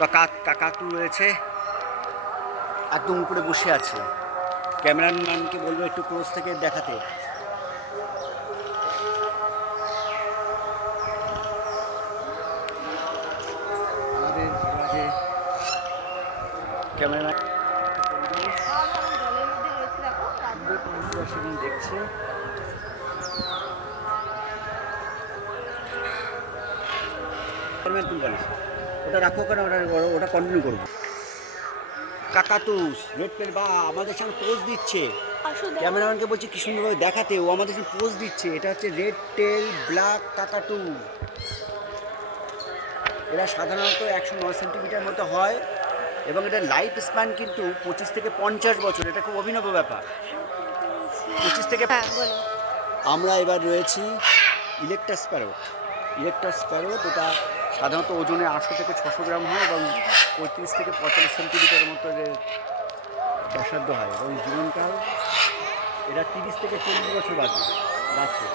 কাকাতু রয়েছে, একদম উপরে বসে আছে। ক্যামেরাম্যানকে বলবো একটু ক্লোজ থেকে দেখাতে। আমাদের যে ক্যামেরাম্যান সেখানে দেখছে। ওটা রাখো কেন, ওটা কন্টিনিউ করবো। কাকাতুস রেড পেল বা আমাদের সঙ্গে পোজ দিচ্ছে। ক্যামেরাম্যানকে বলছি কি সুন্দরভাবে দেখাতে, ও আমাদের সঙ্গে পোজ দিচ্ছে। এটা হচ্ছে রেড টেল ব্ল্যাক কাকাটু। এরা সাধারণত 109 সেন্টিমিটার মতো হয় এবং এটার লাইফ স্প্যান কিন্তু 25 থেকে 50 বছর। এটা খুব অভিনব ব্যাপার। 25 থেকে আমরা এবার রয়েছি ইলেকট্রাস প্যারট। ইলেকট্রাস প্যারট এটা সাধারণত ওজনে 800 থেকে 600 গ্রাম হয় এবং 35 থেকে 45 সেন্টিমিটারের মতো ব্যাসার্ধ হয় এবং জীবনকাল এরা 30 থেকে 40 বছর বাঁচে।